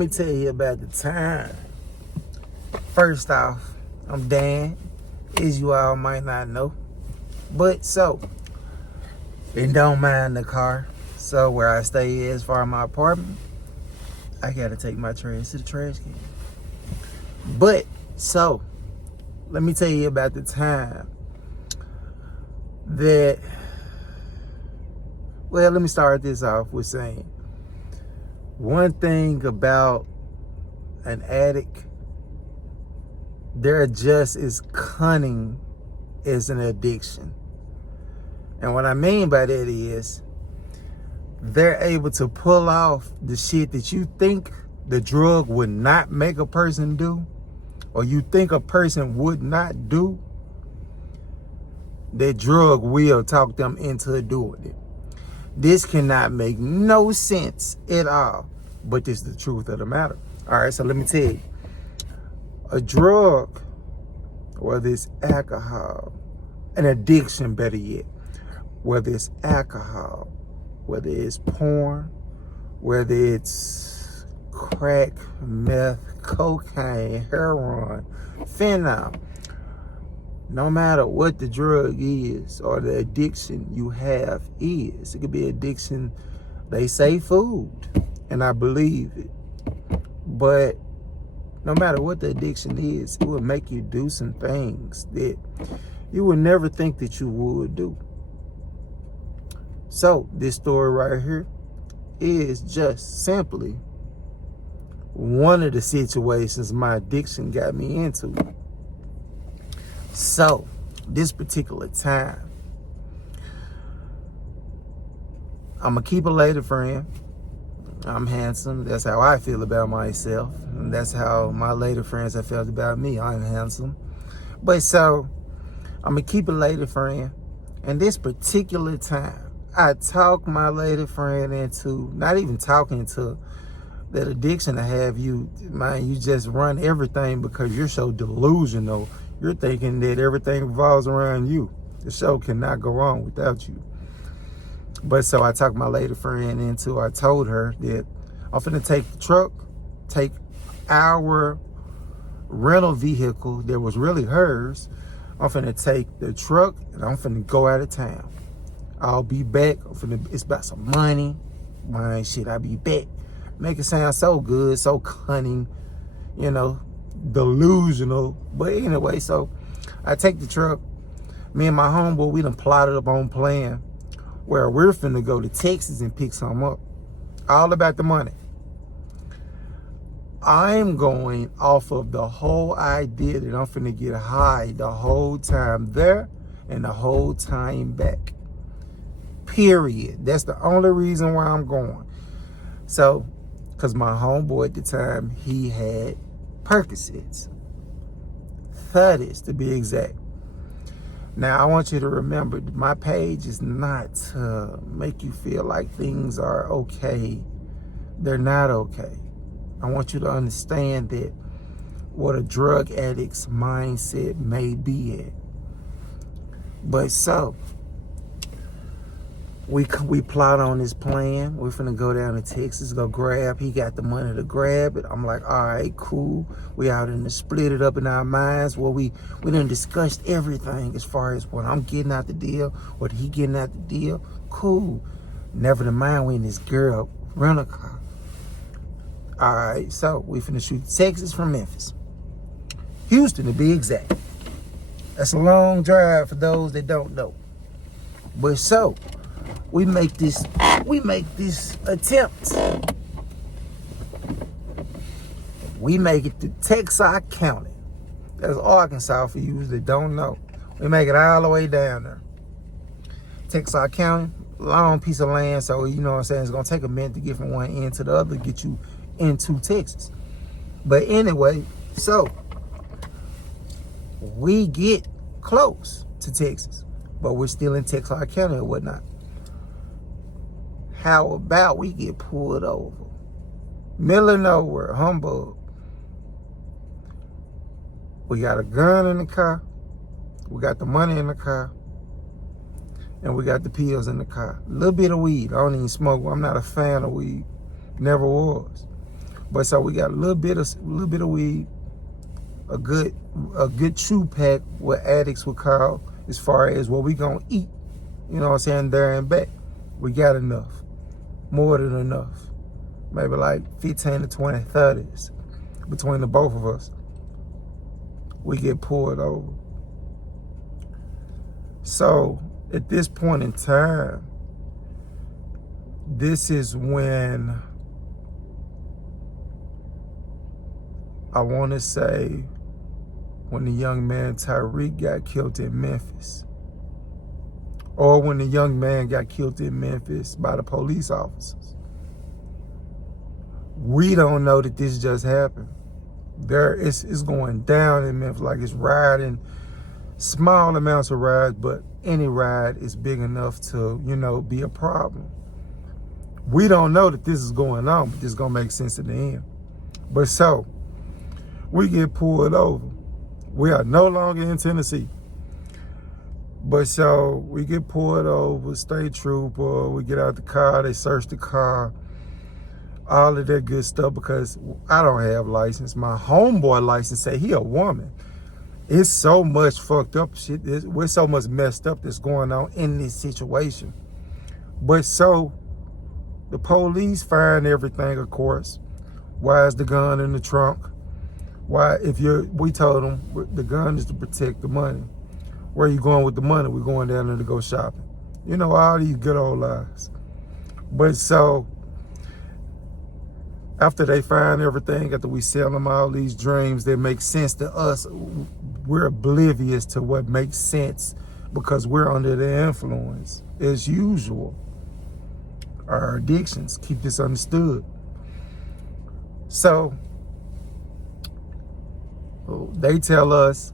me tell you about the time. First off, I'm Dan, as you all might not know. But and don't mind the car. So where I stay as far as my apartment, I gotta take my trash to the trash can. But let me tell you about the time that, well, let me start this off with saying, one thing about an addict, they're just as cunning as an addiction. And what I mean by that is, they're able to pull off the shit that you think the drug would not make a person do, or you think a person would not do. That drug will talk them into doing it. This cannot make no sense at all, but it's the truth of the matter. All right, so let me tell you. A drug, whether it's alcohol, an addiction better yet, whether it's alcohol, whether it's porn, whether it's crack, meth, cocaine, heroin, fentanyl, no matter what the drug is or the addiction you have is, it could be addiction, they say food, and I believe it. But no matter what the addiction is, it will make you do some things that you would never think that you would do. So this story right here is just simply one of the situations my addiction got me into. So, this particular time, I'm a keep a lady friend. I'm handsome. That's how I feel about myself. And that's how my lady friends have felt about me. I'm handsome. But I'm a keep a lady friend. And this particular time, I talked my lady friend into, not even talking to that addiction to have you, man, you just run everything because you're so delusional. You're thinking that everything revolves around you. The show cannot go on without you. But so I talked my lady friend into, I told her that I'm finna take the truck, take our rental vehicle that was really hers. I'm finna take the truck and I'm finna go out of town. I'll be back. It's about some money. Man, shit, I'll be back. Make it sound so good, so cunning, delusional. But anyway, so I take the truck. Me and my homeboy, we done plotted up on plan where we're finna go to Texas and pick some up. All about the money. I'm going off of the whole idea that I'm finna get high the whole time there and the whole time back. Period. That's the only reason why I'm going. So, because my homeboy at the time, he had Percocets. 30s to be exact. Now, I want you to remember, my page is not to make you feel like things are okay. They're not okay. I want you to understand that what a drug addict's mindset may be at. But we plot on this plan. We're finna go down to Texas, go grab. He got the money to grab it. I'm like, all right, cool. We out in the split it up in our minds. Well, we done discussed everything as far as what I'm getting out the deal, what he getting out the deal. Cool. Never mind, we in this girl rental car. All right, so we finna shoot Texas from Memphis. Houston to be exact. That's a long drive for those that don't know. But we make this attempt. We make it to Texarkana. That's Arkansas for you that don't know. We make it all the way down there. Texarkana, long piece of land, so you know what I'm saying, it's gonna take a minute to get from one end to the other, get you into Texas. But anyway, we get close to Texas, but we're still in Texarkana and whatnot. How about we get pulled over? Middle of nowhere, Humbug. We got a gun in the car. We got the money in the car. And we got the pills in the car. A little bit of weed. I don't even smoke. I'm not a fan of weed. Never was. But so we got a little bit of weed, a good chew pack, what addicts would call, as far as what we gonna eat. You know what I'm saying? There and back. We got enough. More than enough. Maybe like 15 to 20, 30s between the both of us. We get pulled over. So at this point in time, this is when I want to say when the young man Tyreek got killed in Memphis. Or when the young man got killed in Memphis by the police officers. We don't know that this just happened. It's going down in Memphis, like it's riding, small amounts of rides, but any ride is big enough to, be a problem. We don't know that this is going on, but this is going to make sense in the end. But so, we get pulled over. We are no longer in Tennessee. But so, we get pulled over, state trooper, we get out the car, they search the car, all of that good stuff, because I don't have license. My homeboy license say he a woman. It's so much fucked up shit. We're so much messed up that's going on in this situation. But so, the police find everything, of course. Why is the gun in the trunk? Why, we told them the gun is to protect the money. Where are you going with the money? We're going down there to go shopping. All these good old lies. But so, after they find everything, after we sell them all these dreams that make sense to us, we're oblivious to what makes sense because we're under the influence, as usual. Our addictions keep this understood. So, they tell us,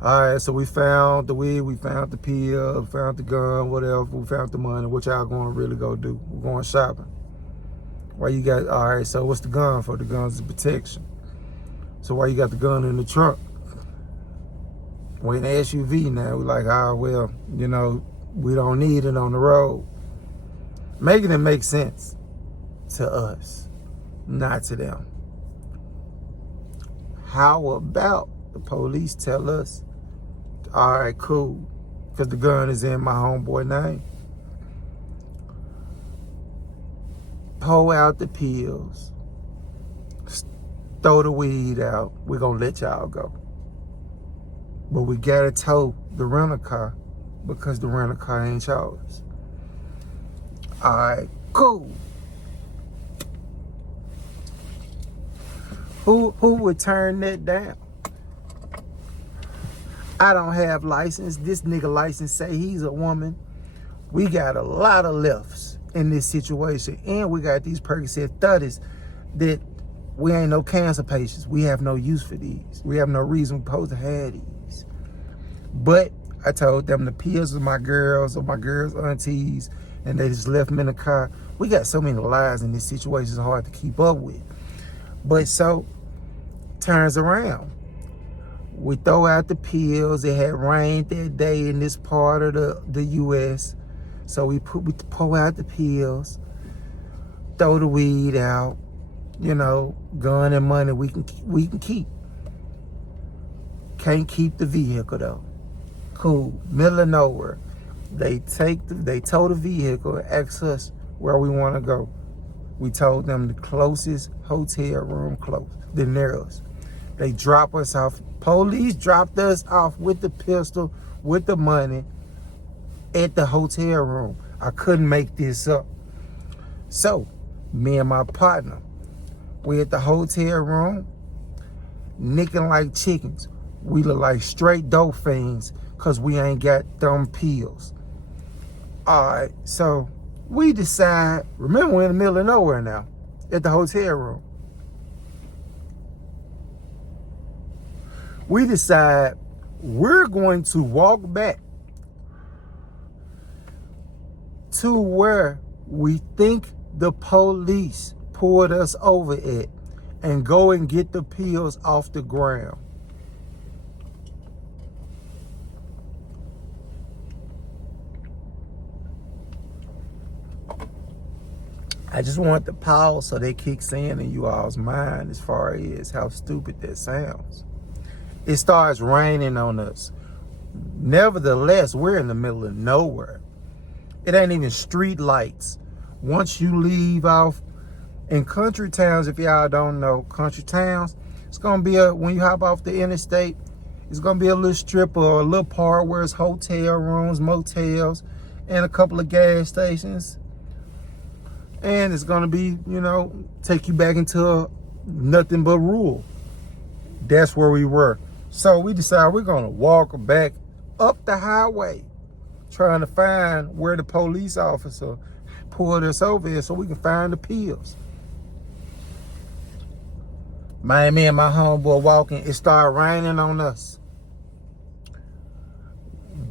all right, so we found the weed, we found the pill, we found the gun, whatever, we found the money. What y'all going to really go do? We're going shopping. Why you got, all right, so what's the gun for? The gun's protection. So why you got the gun in the trunk? We're in an SUV now. We're like, well, we don't need it on the road. Making it make sense to us, not to them. How about the police tell us, all right, cool, because the gun is in my homeboy name. Pull out the pills, throw the weed out, we're going to let y'all go. But we got to tow the rental car because the rental car ain't yours. All right, cool. Who would turn that down? I don't have license. This nigga license say he's a woman. We got a lot of lefts in this situation. And we got these Percocet 30s that we ain't no cancer patients. We have no use for these. We have no reason we're supposed to have these. But I told them the pills of my girls or my girls' aunties, and they just left them in the car. We got so many lies in this situation, it's hard to keep up with. But so, turns around. We throw out the pills. It had rained that day in this part of the U.S. So we pull out the pills, throw the weed out, gun and money we can keep. Can't keep the vehicle though. Cool, middle of nowhere. They tow the vehicle and ask us where we want to go. We told them the closest hotel room close, the nearest. They drop us off. Police dropped us off with the pistol, with the money, at the hotel room. I couldn't make this up. So, me and my partner, we at the hotel room, nicking like chickens. We look like straight dope fiends because we ain't got them pills. All right, so we decide, remember we're in the middle of nowhere now, at the hotel room. We decide we're going to walk back to where we think the police pulled us over at and go and get the pills off the ground. I just want the pause so that kicks in you all's mind as far as how stupid that sounds. It starts raining on us. Nevertheless, we're in the middle of nowhere. It ain't even street lights. Once you leave off in country towns, if y'all don't know, country towns, it's going to be when you hop off the interstate, it's going to be a little strip or a little part where it's hotel rooms, motels, and a couple of gas stations. And it's going to be, take you back into nothing but rural. That's where we were. So we decided we're going to walk back up the highway, trying to find where the police officer pulled us over here so we can find the pills. Me and my homeboy walking, it started raining on us.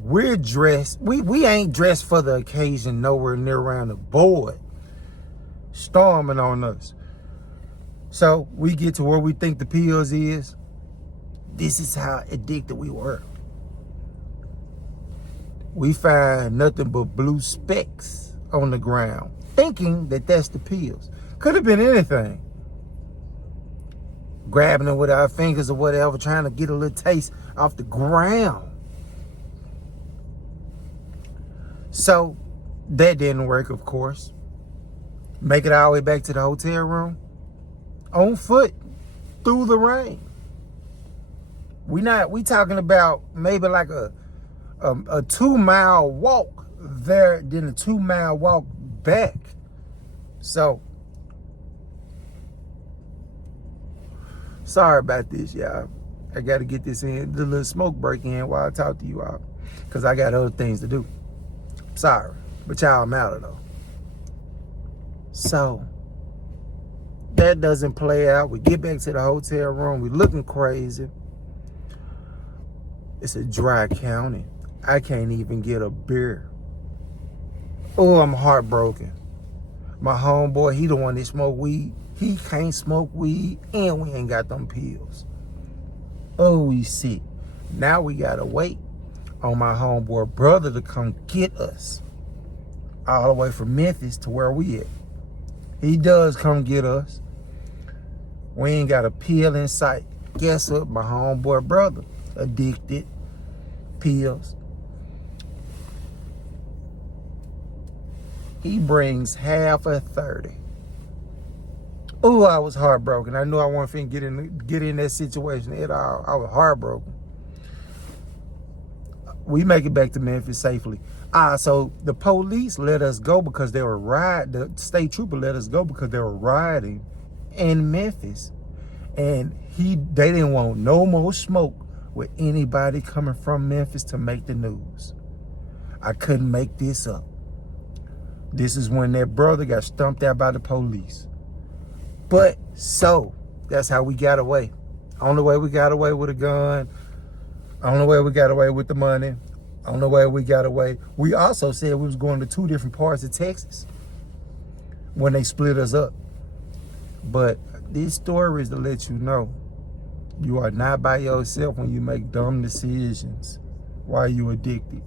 We're dressed, we ain't dressed for the occasion, nowhere near around the board, storming on us. So we get to where we think the pills is. This is how addicted we were. We find nothing but blue specks on the ground, thinking that that's the pills. Could have been anything. Grabbing them with our fingers or whatever, trying to get a little taste off the ground. So that didn't work, of course. Make it all the way back to the hotel room on foot through the rain. We talking about maybe like a 2-mile walk there, then a 2-mile walk back. So sorry about this, y'all. I got to get this in, the little smoke break in while I talk to you all, because I got other things to do. Sorry, but y'all, I'm out of though. So that doesn't play out. We get back to the hotel room. We looking crazy. It's a dry county. I can't even get a beer. Oh, I'm heartbroken. My homeboy, he the one that smoke weed. He can't smoke weed, and we ain't got them pills. Oh, we sick. Now we gotta wait on my homeboy brother to come get us all the way from Memphis to where we at. He does come get us. We ain't got a pill in sight. Guess what? My homeboy brother, addicted, pills. He brings half a 30. Oh, I was heartbroken. I knew I wasn't finna get in that situation at all. I was heartbroken. We make it back to Memphis safely. So the police let us go because they were the state trooper let us go because they were riding in Memphis. And they didn't want no more smoke with anybody coming from Memphis to make the news. I couldn't make this up. This is when their brother got stumped out by the police. But so that's how we got away. Only way we got away with a gun. Only way we got away with the money. Only way we got away. We also said we was going to 2 different parts of Texas when they split us up. But this story is to let you know you are not by yourself when you make dumb decisions while you addicted.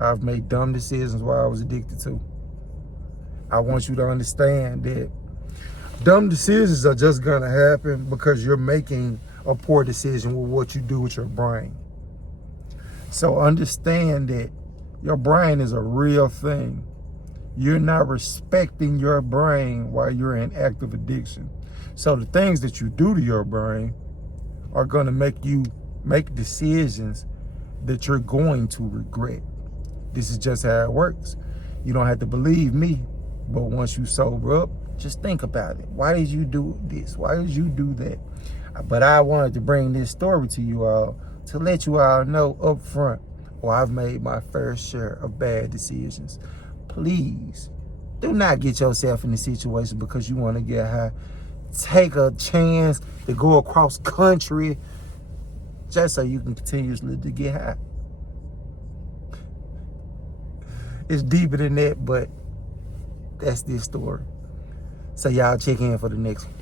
I've made dumb decisions while I was addicted too. I want you to understand that dumb decisions are just gonna happen because you're making a poor decision with what you do with your brain. So understand that your brain is a real thing. You're not respecting your brain while you're in active addiction. So the things that you do to your brain are gonna make you make decisions that you're going to regret. This is just how it works. You don't have to believe me, but once you sober up, just think about it. Why did you do this? Why did you do that? But I wanted to bring this story to you all to let you all know up front, I've made my fair share of bad decisions. Please do not get yourself in a situation because you want to get high. Take a chance to go across country just so you can continuously to get high. It's deeper than that, but that's this story. So y'all check in for the next one.